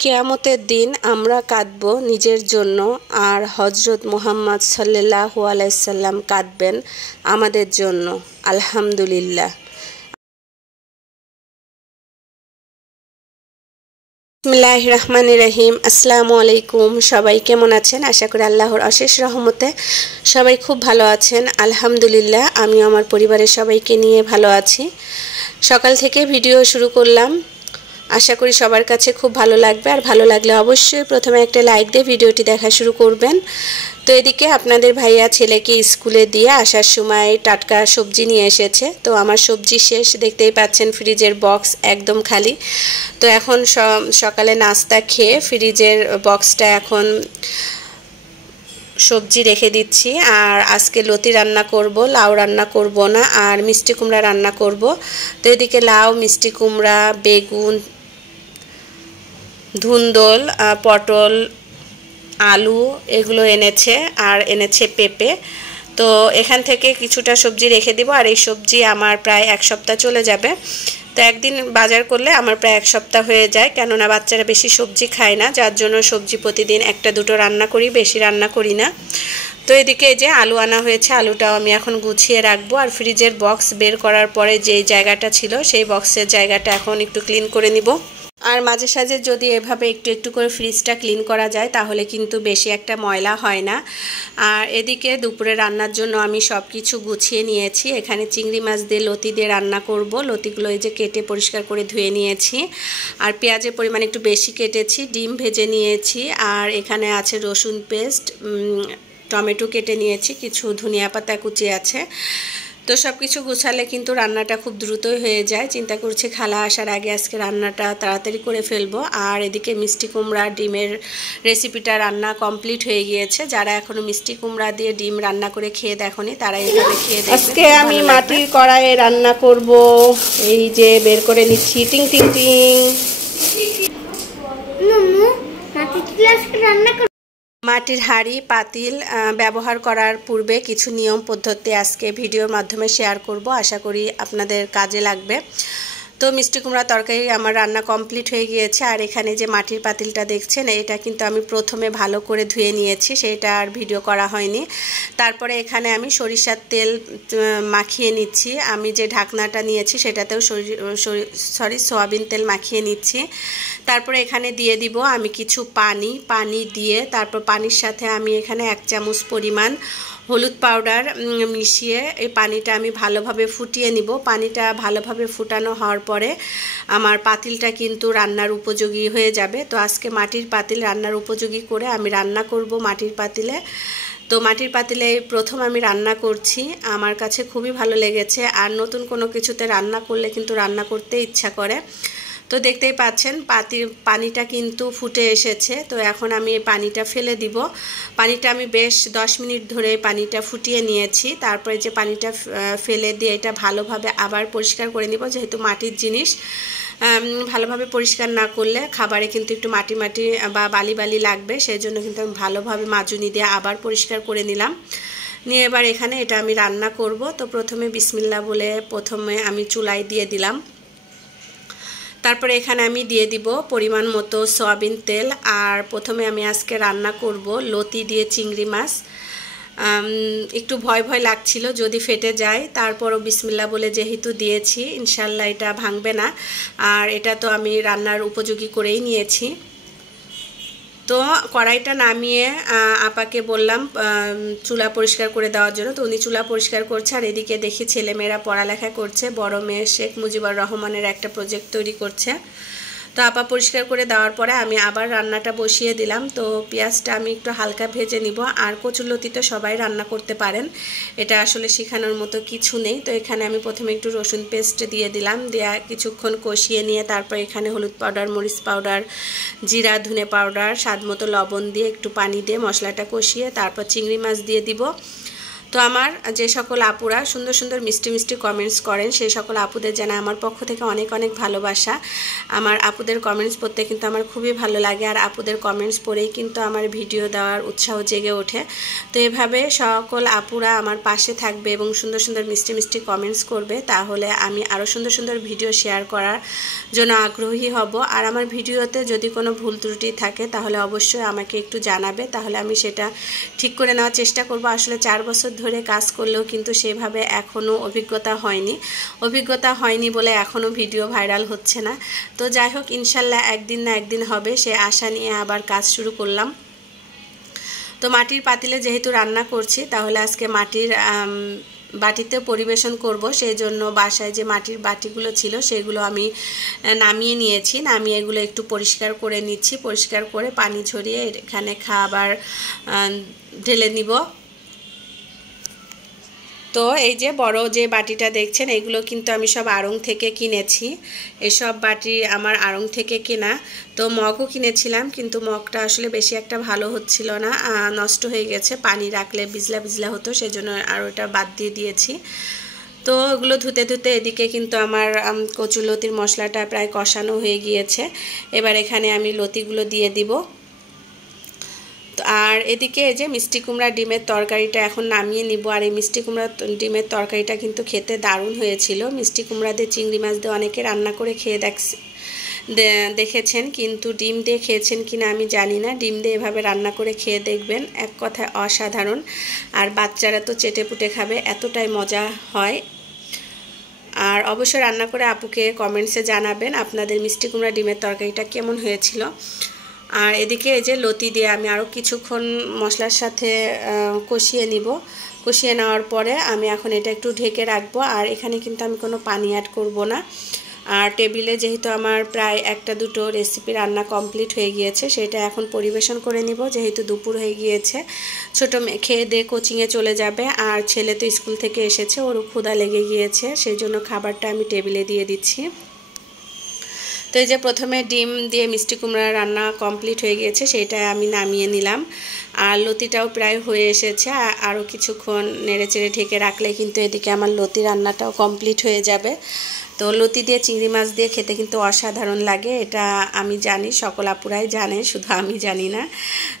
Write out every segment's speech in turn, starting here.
কিয়ামতের দিন আমরা কাঁদব নিজের জন্য, আর হযরত মুহাম্মদ সাল্লাল্লাহু আলাইহি সাল্লাম কাঁদবেন আমাদের জন্য। আলহামদুলিল্লাহ। বিসমিল্লাহির রহমানির রহিম। আসসালামু আলাইকুম। সবাই কেমন আছেন? আশা করি আল্লাহর অশেষ রহমতে সবাই খুব ভালো আছেন। আলহামদুলিল্লাহ, আমি আমার পরিবারের সবাইকে নিয়ে ভালো আছি। সকাল থেকে ভিডিও শুরু করলাম, আশা করি সবার কাছে খুব ভালো লাগবে। আর ভালো লাগলে অবশ্যই প্রথমে একটা লাইক দিয়ে ভিডিওটি দেখা শুরু করবেন। তো এদিকে আপনাদের ভাইয়া ছেলেকে স্কুলে দিয়ে আসার সময় টাটকা সবজি নিয়ে এসেছে। তো আমার সবজি শেষ, দেখতেই পাচ্ছেন ফ্রিজের বক্স একদম খালি। তো এখন সকালে নাস্তা খেয়ে ফ্রিজের বক্সটা এখন সবজি রেখে দিচ্ছি। আর আজকে লতি রান্না করব, লাউ রান্না করব না, আর মিষ্টি কুমড়া রান্না করব। তো এদিকে লাউ, মিষ্টি কুমড়া, বেগুন, ধুন্দল, পটল, আলু এগুলো এনেছে, আর এনেছে পেঁপে। তো এখান থেকে কিছুটা সবজি রেখে দিব, আর এই সবজি আমার প্রায় এক সপ্তাহ চলে যাবে। তো একদিন বাজার করলে আমার প্রায় এক সপ্তাহ হয়ে যায়, কেননা বাচ্চারা বেশি সবজি খায় না, যার জন্য সবজি প্রতিদিন একটা দুটো রান্না করি, বেশি রান্না করি না। তো এদিকে যে আলু আনা হয়েছে, আলুটাও আমি এখন গুছিয়ে রাখবো। আর ফ্রিজের বক্স বের করার পরে যেই জায়গাটা ছিল সেই বক্সের জায়গাটা এখন একটু ক্লিন করে নিব। আর মাঝে সাঝে যদি এভাবে একটু একটু করে ফ্রিজটা ক্লিন করা যায় তাহলে কিন্তু বেশি একটা ময়লা হয় না। আর এদিকে দুপুরে রান্নার জন্য আমি সব কিছু গুছিয়ে নিয়েছি। এখানে চিংড়ি মাছ দিয়ে লতি দিয়ে রান্না করব। লতিগুলো এই যে কেটে পরিষ্কার করে ধুয়ে নিয়েছি, আর পেঁয়াজের পরিমাণ একটু বেশি কেটেছি, ডিম ভেজে নিয়েছি, আর এখানে আছে রসুন পেস্ট, টমেটো কেটে নিয়েছি, কিছু ধনিয়া পাতা কুচি আছে। তো সব কিছু গুছালে কিন্তু রান্নাটা খুব দ্রুতই হয়ে যায়। চিন্তা করছি খালা আসার আগে আজকে রান্নাটা তাড়াতাড়ি করে ফেলবো। আর এদিকে মিষ্টি কুমড়া ডিমের রেসিপিটা রান্না কমপ্লিট হয়ে গিয়েছে। যারা এখনো মিষ্টি কুমড়া দিয়ে ডিম রান্না করে খেয়ে দেখোনি তারা এইভাবে খেয়ে দেখবে। আজকে আমি মাটির কড়াইয়ে রান্না করব। এই যে বের করে নিচ্ছি, টিং টিং টিং। মাটির হাঁড়ি পাতিল ব্যবহার করার পূর্বে কিছু নিয়ম পদ্ধতি আজকে ভিডিওর মাধ্যমে শেয়ার করব, আশা করি আপনাদের কাজে লাগবে। তো মিষ্টি কুমড়া তরকারি আমার রান্না কমপ্লিট হয়ে গিয়েছে। আর এখানে যে মাটির পাতিলটা দেখছেন, এটা কিন্তু আমি প্রথমে ভালো করে ধুয়ে নিয়েছি, সেটা আর ভিডিও করা হয়নি। তারপরে এখানে আমি সরিষার তেল মাখিয়ে নিচ্ছি। আমি যে ঢাকনাটা নিয়েছি সেটাতেও সয়াবিন তেল মাখিয়ে নিচ্ছি। তারপরে এখানে দিয়ে দিব আমি কিছু পানি দিয়ে, তারপর পানির সাথে আমি এখানে 1 চামচ পরিমাণ হলুদ পাউডার মিশিয়ে এই পানিটা আমি ভালোভাবে ফুটিয়ে নিব। পানিটা ভালোভাবে ফুটানো হওয়ার পরে আমার পাতিলটা কিন্তু রান্নার উপযোগী হয়ে যাবে। তো আজকে মাটির পাতিল রান্নার উপযোগী করে আমি রান্না করব মাটির পাতিলে। তো মাটির পাতিলে প্রথম আমি রান্না করছি, আমার কাছে খুবই ভালো লেগেছে। আর নতুন কোনো কিছুতে রান্না করলে কিন্তু রান্না করতে ইচ্ছা করে। তো দেখতেই পাচ্ছেন পানিটা কিন্তু ফুটে এসেছে। তো এখন আমি এই পানিটা ফেলে দিব। পানিটা আমি বেশ 10 মিনিট ধরে পানিটা ফুটিয়ে নিয়েছি। তারপরে যে পানিটা ফেলে দিয়ে এটা ভালোভাবে আবার পরিষ্কার করে নিব, যেহেতু মাটির জিনিস ভালোভাবে পরিষ্কার না করলে খাবারে কিন্তু একটু মাটি মাটি বা বালি বালি লাগবে, সেই জন্য কিন্তু আমি ভালোভাবে মাজুনি দিয়ে আবার পরিষ্কার করে নিলাম। নিয়ে এবার এখানে এটা আমি রান্না করব। তো প্রথমে বিসমিল্লাহ বলে প্রথমে আমি চুলায় দিয়ে দিলাম। তারপরে এখানে আমি দিয়ে দিব পরিমাণ মতো সয়াবিন তেল। আর প্রথমে আমি আজকে রান্না করব লতি দিয়ে চিংড়ি মাছ। একটু ভয় ভয় লাগছিল যদি ফেটে যায়, তারপরও বিসমিল্লাহ বলে যেহেতু দিয়েছি ইনশাল্লাহ এটা ভাঙবে না। আর এটা তো আমি রান্নার উপযোগী করেই নিয়েছি। তো কড়াইটা নামিয়ে আপাকে বললাম চুলা পরিষ্কার করে দেওয়ার জন্য। তো উনি চুলা পরিষ্কার করছে, আর এদিকে দেখি ছেলেমেয়েরা পড়ালেখা করছে। বড় মেয়ে শেখ মুজিবুর রহমানের একটা প্রজেক্ট তৈরি করছে। তো আপা পরিষ্কার করে দেওয়ার পরে আমি আবার রান্নাটা বসিয়ে দিলাম। তো পেঁয়াজটা আমি একটু হালকা ভেজে নিব। আর কচুরলতি তো সবাই রান্না করতে পারেন, এটা আসলে শেখানোর মতো কিছু নেই। তো এখানে আমি প্রথমে একটু রসুন পেস্ট দিয়ে দিলাম, দেওয়া কিছুক্ষণ কষিয়ে নিয়ে তারপর এখানে হলুদ পাউডার, মরিচ পাউডার, জিরা, ধনে পাউডার, স্বাদ মতো লবণ দিয়ে একটু পানি দিয়ে মশলাটা কষিয়ে তারপর চিংড়ি মাছ দিয়ে দিব। তো আমার যে সকল আপুরা সুন্দর সুন্দর মিষ্টি মিষ্টি কমেন্টস করেন সেই সকল আপুদের জানাই আমার পক্ষ থেকে অনেক অনেক ভালোবাসা। আমার আপুদের কমেন্টস পড়তে কিন্তু আমার খুবই ভালো লাগে, আর আপুদের কমেন্টস পড়েই কিন্তু আমার ভিডিও দেওয়ার উৎসাহ জেগে ওঠে। তো এভাবে সকল আপুরা আমার পাশে থাকবে এবং সুন্দর সুন্দর মিষ্টি মিষ্টি কমেন্টস করবে, তাহলে আমি আরও সুন্দর সুন্দর ভিডিও শেয়ার করার জন্য আগ্রহী হব। আর আমার ভিডিওতে যদি কোনো ভুল ত্রুটি থাকে তাহলে অবশ্যই আমাকে একটু জানাবে, তাহলে আমি সেটা ঠিক করে নেওয়ার চেষ্টা করব। আসলে 4 বছর ধরে কাজ করলেও কিন্তু সেভাবে এখনও অভিজ্ঞতা হয়নি বলে এখনও ভিডিও ভাইরাল হচ্ছে না। তো যাই হোক, ইনশাল্লাহ একদিন না একদিন হবে, সে আশা নিয়ে আবার কাজ শুরু করলাম। তো মাটির পাতিলে যেহেতু রান্না করছি, তাহলে আজকে মাটির বাটিতে পরিবেশন করব, সেই জন্য বাসায় যে মাটির বাটিগুলো ছিল সেগুলো আমি নামিয়ে নিয়েছি। নামিয়ে এগুলো একটু পরিষ্কার করে নিচ্ছি, পরিষ্কার করে পানি ঝরিয়ে এখানে খাবার ঢেলে নিব। তো এই যে বড় যে বাটিটা দেখছেন, এগুলো কিন্তু আমি সব আড়ং থেকে কিনেছি। এসব বাটি আমার আড়ং থেকে কেনা। তো মগও কিনেছিলাম, কিন্তু মগটা আসলে বেশি একটা ভালো হচ্ছিল না, নষ্ট হয়ে গেছে, পানি রাখলে ভিজলা ভিজলা হতো, সেজন্য আর ওটা বাদ দিয়ে দিয়েছি। তো ওগুলো ধুতে ধুতে এদিকে কিন্তু আমার কচুরলতির মশলাটা প্রায় কষানো হয়ে গিয়েছে। এবার এখানে আমি লতিগুলো দিয়ে দিব। আর এদিকে এই যে মিষ্টি কুমড়া ডিমের তরকারিটা এখন নামিয়ে নিব। আর এই মিষ্টি কুমড়া ডিমের তরকারিটা কিন্তু খেতে দারুণ হয়েছিল। মিষ্টি কুমড়া দিয়ে চিংড়ি মাছ দিয়ে অনেকে রান্না করে খেয়ে দেখেছেন, কিন্তু ডিম দিয়ে খেয়েছেন কিনা আমি জানি না। ডিম দিয়ে এভাবে রান্না করে খেয়ে দেখবেন, এক কথায় অসাধারণ। আর বাচ্চারা তো চেটে পুটে খাবে, এতটাই মজা হয়। আর অবশ্যই রান্না করে আপুকে কমেন্টসে জানাবেন আপনাদের মিষ্টি কুমড়া ডিমের তরকারিটা কেমন হয়েছিল। আর এদিকে এই যে লতি দিয়ে আমি আরও কিছুক্ষণ মশলার সাথে কষিয়ে নিব। কষিয়ে নেওয়ার পরে আমি এখন এটা একটু ঢেকে রাখবো। আর এখানে কিন্তু আমি কোনো পানি অ্যাড করব না। আর টেবিলে যেহেতু আমার প্রায় 1-2 রেসিপি রান্না কমপ্লিট হয়ে গিয়েছে, সেটা এখন পরিবেশন করে নিব, যেহেতু দুপুর হয়ে গিয়েছে। ছোটো মেয়ে খেয়ে দিয়ে কোচিংয়ে চলে যাবে, আর ছেলে তো স্কুল থেকে এসেছে, ওরও ক্ষুধা লেগে গিয়েছে, সেই জন্য খাবারটা আমি টেবিলে দিয়ে দিচ্ছি। তো এই যে প্রথমে ডিম দিয়ে মিষ্টি কুমড়া রান্না কমপ্লিট হয়ে গিয়েছে, সেটা আমি নামিয়ে নিলাম। আর লতিটাও প্রায় হয়ে এসেছে, আরও কিছুক্ষণ নেড়েচেড়ে ঢেকে রাখলে কিন্তু এদিকে আমার লতি রান্নাটাও কমপ্লিট হয়ে যাবে। তো লতি দিয়ে চিংড়ি মাছ দিয়ে খেতে কিন্তু অসাধারণ লাগে, এটা আমি জানি, সকল আপুরাই জানে, শুধু আমি জানি না।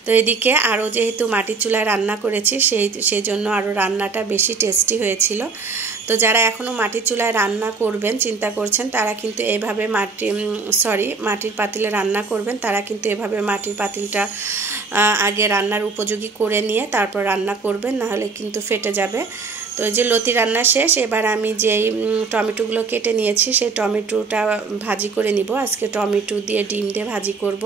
তো এদিকে আরও যেহেতু মাটির চুলায় রান্না করেছি, সেই জন্য আরও রান্নাটা বেশি টেস্টি হয়েছিল। তো যারা এখনও মাটির চুলায় রান্না করবেন চিন্তা করছেন, তারা কিন্তু এইভাবে মাটির পাতিলে রান্না করবেন, তারা কিন্তু এভাবে মাটির পাতিলটা আগে রান্নার উপযোগী করে নিয়ে তারপর রান্না করবেন, নাহলে কিন্তু ফেটে যাবে। তো এই যে লতি রান্না শেষ, এবার আমি যেই টমেটোগুলো কেটে নিয়েছি সেই টমেটোটা ভাজি করে নিব। আজকে টমেটো দিয়ে ডিম দিয়ে ভাজি করব।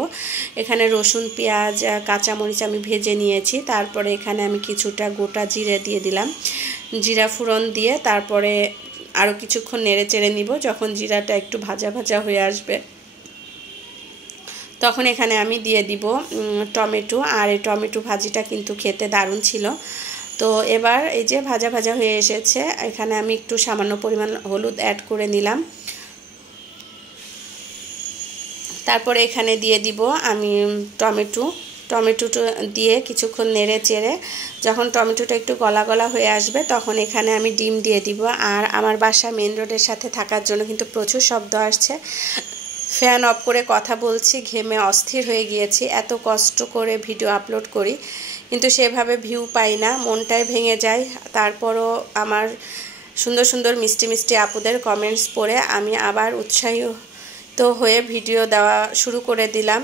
এখানে রসুন পেঁয়াজ কাঁচামরিচ আমি ভেজে নিয়েছি, তারপরে এখানে আমি কিছুটা গোটা জিরে দিয়ে দিলাম। জিরা ফোড়ন দিয়ে তারপরে আরও কিছুক্ষণ নেড়ে চেড়ে নিব। যখন জিরাটা একটু ভাজা ভাজা হয়ে আসবে, তখন এখানে আমি দিয়ে দিব টমেটো। আর এই টমেটো ভাজিটা কিন্তু খেতে দারুণ ছিল। তো এবার এই যে ভাজা ভাজা হয়ে এসেছে, এখানে আমি একটু সামান্য পরিমাণ হলুদ অ্যাড করে নিলাম। তারপরে এখানে দিয়ে দিব আমি টমেটো দিয়ে কিছুক্ষণ নেড়ে চেড়ে যখন টমেটোটা একটু গলা গলা হয়ে আসবে, তখন এখানে আমি ডিম দিয়ে দিব। আর আমার বাসা মেন রোডের সাথে থাকার জন্য কিন্তু প্রচুর শব্দ আসছে, ফ্যান অফ করে কথা বলছি, ঘেমে অস্থির হয়ে গিয়েছি। এত কষ্ট করে ভিডিও আপলোড করি, কিন্তু সেভাবে ভিউ পাই না, মনটাই ভেঙে যায়। তারপরও আমার সুন্দর সুন্দর মিষ্টি মিষ্টি আপুদের কমেন্টস পড়ে আমি আবার উৎসাহিত হয়ে ভিডিও দেওয়া শুরু করে দিলাম।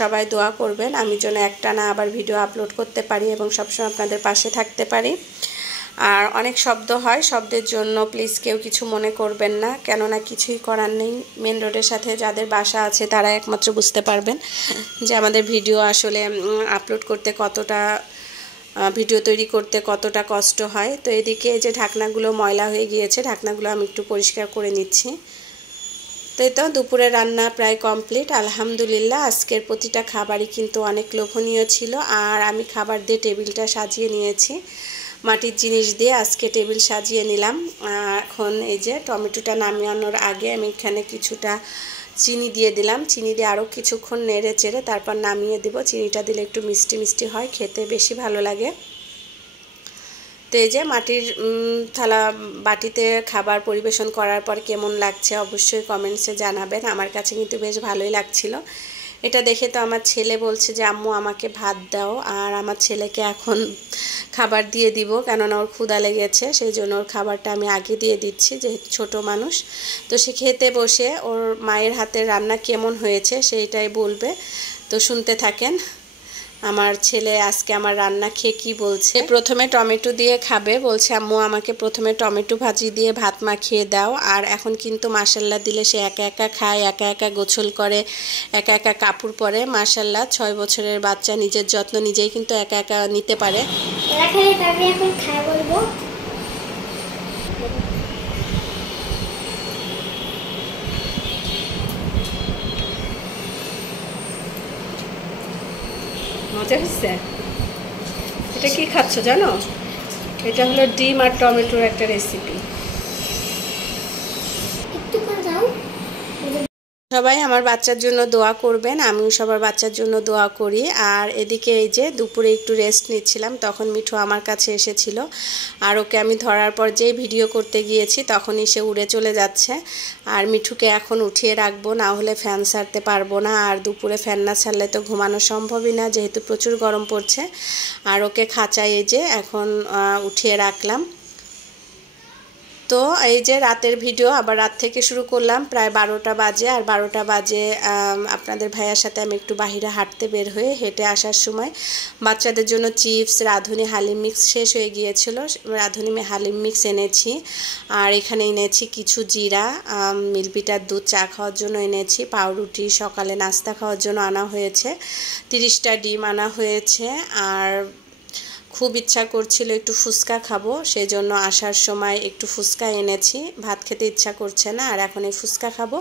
সবাই দোয়া করবেন আমি যেন একটানা আবার ভিডিও আপলোড করতে পারি এবং সবসময় আপনাদের পাশে থাকতে পারি। আর অনেক শব্দ হয়, শব্দের জন্য প্লিজ কেউ কিছু মনে করবেন না, কেননা কিছুই করার নেই। মেন রোডের সাথে যাদের বাসা আছে তারা একমাত্র বুঝতে পারবেন যে আমাদের ভিডিও আসলে আপলোড করতে কতটা, ভিডিও তৈরি করতে কতটা কষ্ট হয়। তো এদিকে যে ঢাকনাগুলো ময়লা হয়ে গিয়েছে, ঢাকনাগুলো আমি একটু পরিষ্কার করে নিচ্ছি। তো এই তো দুপুরে রান্না প্রায় কমপ্লিট আলহামদুলিল্লাহ। আজকের প্রতিটা খাবারই কিন্তু অনেক লোভনীয় ছিল। আর আমি খাবার দিয়ে টেবিলটা সাজিয়ে নিয়েছি, মাটির জিনিস দিয়ে আজকে টেবিল সাজিয়ে নিলাম। এখন এই যে টমেটোটা নামানোর আগে আমি এখানে কিছুটা চিনি দিয়ে দিলাম, চিনি দিয়ে আরও কিছুক্ষণ নেড়ে চেড়ে তারপর নামিয়ে দেব। চিনিটা দিলে একটু মিষ্টি মিষ্টি হয়, খেতে বেশি ভালো লাগে। তো তো এই যে মাটির থালা বাটিতে খাবার পরিবেশন করার পর কেমন লাগছে অবশ্যই কমেন্টসে জানাবেন। আমার কাছে কিন্তু বেশ ভালোই লাগছিল। এটা দেখে তো আমার ছেলে বলছে যে আম্মু আমাকে ভাত দাও, আর আমার ছেলেকে এখন খাবার দিয়ে দিব, কেননা ওর ক্ষুধা লেগেছে, সেই জন্য ওর খাবারটা আমি আগে দিয়ে দিচ্ছি, যেহেতু ছোটো মানুষ। তো সে খেতে বসে ওর মায়ের হাতের রান্না কেমন হয়েছে সেইটাই বলবে, তো শুনতে থাকেন। আমার ছেলে আজকে আমার রান্না খেয়ে কী বলছে। প্রথমে টমেটো দিয়ে খাবে, বলছে আম্মু আমাকে প্রথমে টমেটো ভাজি দিয়ে ভাত মাখিয়ে দাও। আর এখন কিন্তু মাশাল্লাহ দিলে সে একা একা খায়, একা একা গোসল করে, একা একা কাপড় পরে। মাশাল্লাহ 6 বছরের বাচ্চা নিজের যত্ন নিজেই কিন্তু একা একা নিতে পারে। এখন খাই বলবো। মজা হচ্ছে। এটা কি খাচ্ছ জানো? এটা হলো ডিম আর টমেটোর একটা রেসিপি। সবাই আমার বাচ্চার জন্য দোয়া করবেন, আমিও সবার বাচ্চার জন্য দোয়া করি। আর এদিকে এই যে দুপুরে একটু রেস্ট নিচ্ছিলাম, তখন মিঠু আমার কাছে এসেছিল। আর ওকে আমি ধরার পর যেই ভিডিও করতে গিয়েছি তখনই সে উড়ে চলে যাচ্ছে। আর মিঠুকে এখন উঠিয়ে রাখবো, না হলে ফ্যান ছাড়তে পারবো না। আর দুপুরে ফ্যান না ছাড়লে তো ঘুমানো সম্ভবই না, যেহেতু প্রচুর গরম পড়ছে। আর ওকে খাঁচায় এই যে এখন উঠিয়ে রাখলাম। তো এই যে রাতের ভিডিও আবার রাত থেকে শুরু করলাম, প্রায় 12টা বাজে। আর 12টা বাজে আপনাদের ভাইয়ার সাথে আমি একটু বাহিরে হাঁটতে বের হয়ে হেঁটে আসার সময় বাচ্চাদের জন্য চিপস, রাঁধুনি হালিম মিক্স শেষ হয়ে গিয়েছিল, রাঁধুনি হালিম মিক্স এনেছি। আর এখানে এনেছি কিছু জিরা, মিল্কবিটার দুধ চা খাওয়ার জন্য এনেছি, পাউরুটি সকালে নাস্তা খাওয়ার জন্য আনা হয়েছে, 30টা ডিম আনা হয়েছে। আর খুব ইচ্ছা করছিল একটু ফুচকা খাবো, সেই জন্য আসার সময় একটু ফুচকা এনেছি। ভাত খেতে ইচ্ছা করছে না, আর এখন এই ফুচকা খাবো।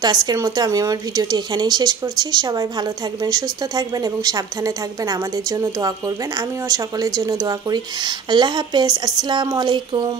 তো আজকের মতো আমি আমার ভিডিওটি এখানেই শেষ করছি। সবাই ভালো থাকবেন, সুস্থ থাকবেন এবং সাবধানে থাকবেন, আমাদের জন্য দোয়া করবেন। আমিও সকলের জন্য দোয়া করি। আল্লাহ হাফেজ, আসসালামু আলাইকুম।